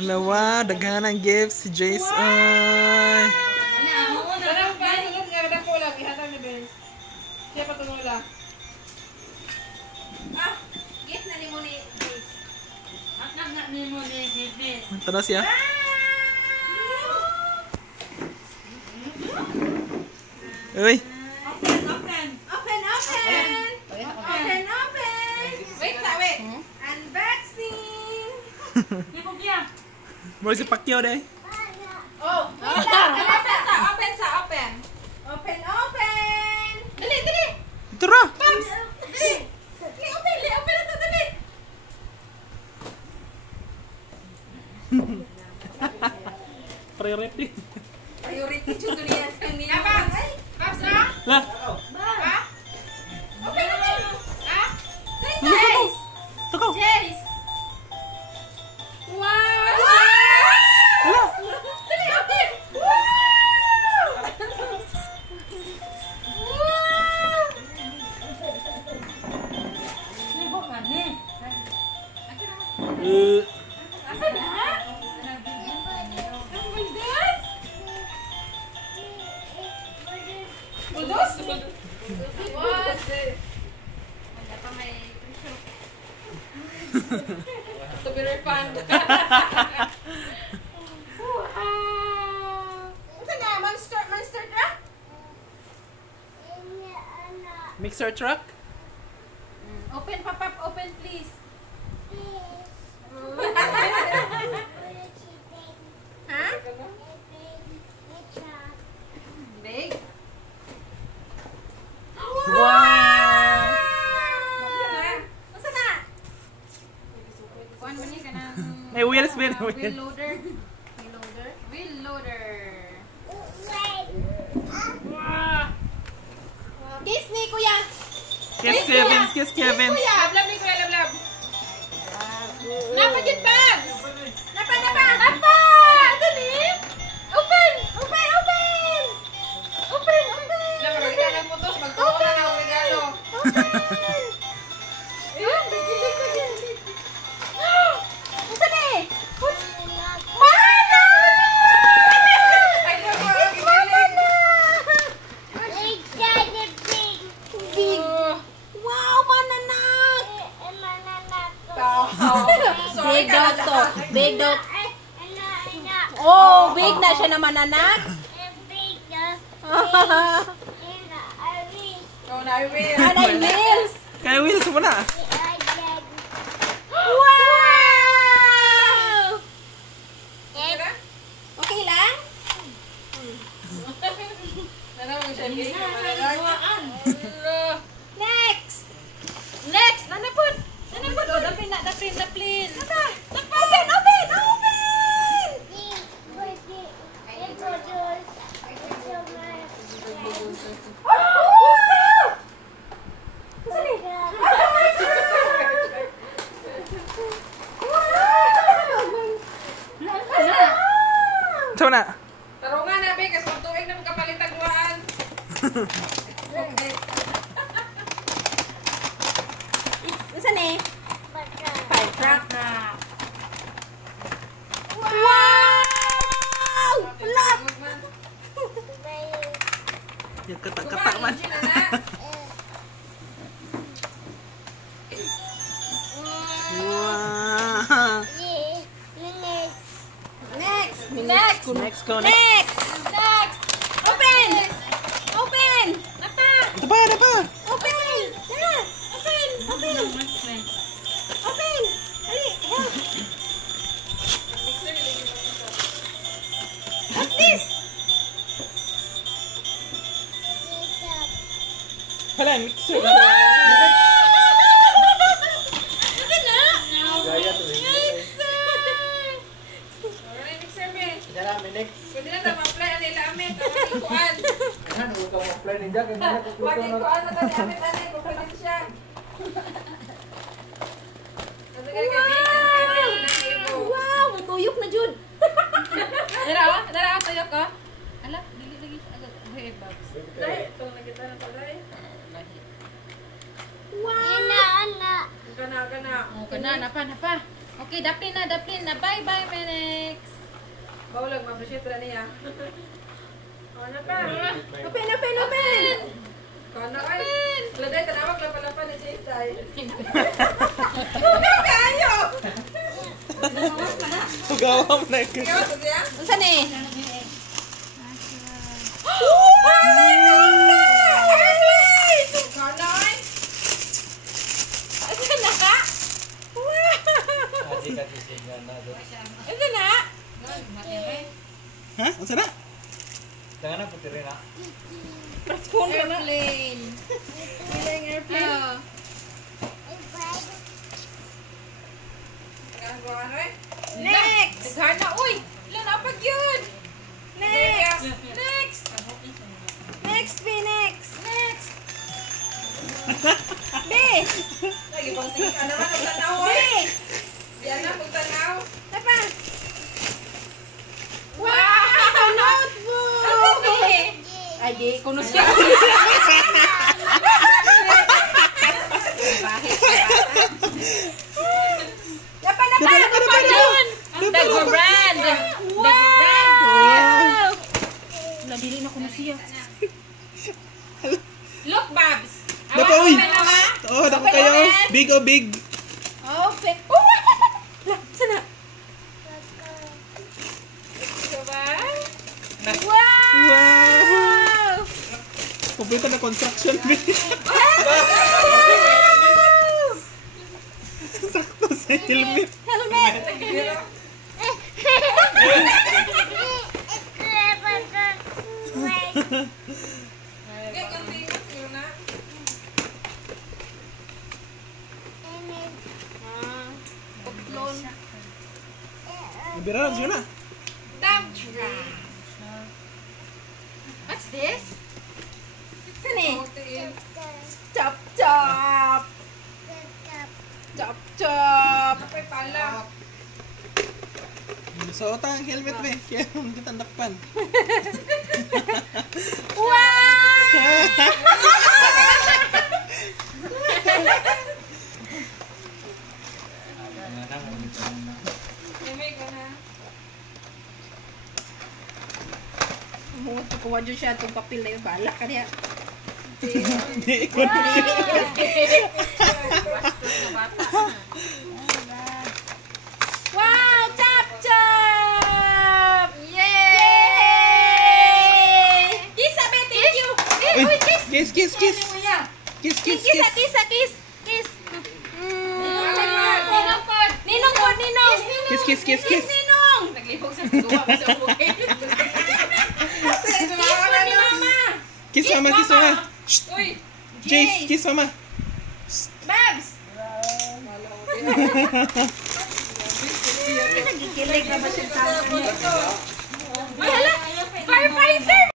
Dalawa, daghan ang gifts si Jace. Ay. Gift na ni mo ni Jace. Mantara siya. Uy. Wait. Unboxing. Mura si Pacquiao deh. Oh, open. Dali. Ito ra. Babs. Dali, open ito, dali. Priority. Priority jud niya kanina. Babs, ha? Lah. Ha? Open. Ha? Jace. Takaw. Jace. Wow. Hala. Dali, open. Wow. Asa na? Budos? Budos? Wala pa may presyo. To be refunded. Ito na, monster truck? Mixer truck. Open, pop-up, open please. Ha? Big? Wow. Masa na? Kuhan mo niya ka ng... May wheels, may wheel wheels. loader. Kiss ni Kuya! Kiss Kevin, kiss Kevin. Kuya! Lablab ni Kuya, lablab. Napa dyan, Babs! Napa! Dali! Open! Napa, ka ng putos. Magtuwa ka na ang regalo. Ayun, nagilig ka dyan. Masa na eh? Mana! Ay, it's Mana! Big! Wow, mananak! Big dog to. Big dog. Oh, big na siya na mananak. Oh, na wheels. Kaya wheels mo na. Wow! Okay lang? Next! Nanapod! Oh, dapin! Open! Ito na. Tarungan na, Be, kasi magtuig na magkapalitag luhaan. Saan eh? Fire truck. Wow! Look! Yung katak-katak man. Wow. Next! Next. Open! Napa! Ito pa. Open! Tara! Open! Dali! Help! What's this? Hala, mixer. Gaya to eh. Pwede na ito ma-apply ang nila amin. Maging kuan. Mag-apply ninja. Maging kuan na tayo amin. Kung pwede siya. Wow! Matuyok na, Jud. Dara, tuyok ka. Ala, dili lagi siya agad. Hey, Babs. Dahil, itong nakita na pala eh. Oh, kana, napa. Okay, daplin na. Bye-bye, Menex. Baulag, ma-appreciate na niya. O, na pa. Open! Kana, ay. Laday, tanawag lang pala pa ni Jay Tay. Gawam na yun. Ikaw, ito siya? Unsa ni? Kana, ay. Unsa na ka? Hindi ka kisingan na doon. Unsa na? Ha? Ang sana? Jangan na puti rin ha. Airplane. Oh. Ano, eh? Next. Kana, uy. Ilan na pag yun? Next. B. Lagi pang sige ka naman, ang tanaw, B. eh. Yan na, kung tanaw. Napa. Wow! Notebook! Ay, di. Kuno siya. Napa. The Grand. Wow! Nadili na kuno siya. Look, Babs. Dapat, uy! Oh, dapat kayo. Big o big. Okay. Oh! Sana. Wow! Kompleto na construction. Sakto sa helmet. Helmet! Okay, konti na, siguro na. Utlon. Nabira lang siya na. Dump truck. What's this? Sini? Kontiin. Chop chop. Chop chop. Napay pala. So, ang helmet be. Kaya naman kita nakpan. Wow! May ka na. Mungot ko kuha dyan siya itong papel na yung bala ka niya. Hindi ko na siya. Wow! Chop chop! Yay! Kiss, Abe! Thank you! Uy, kiss, kiss, kiss. Kuya. Kiss, kiss, Kiss, kiss. kiss, kiss! Kiss! Ninong po! Ninong po! Ninong! Kiss, kiss, kiss, kiss. Ninong! Naglibog sa tuwa pa sa bukid. Kiss mo ni Mama! Kiss mama, kiss mama. Shh, Uy. Jace, kiss mama. Babs! Nagikilig na ba siya tao? Hala! Firefighter!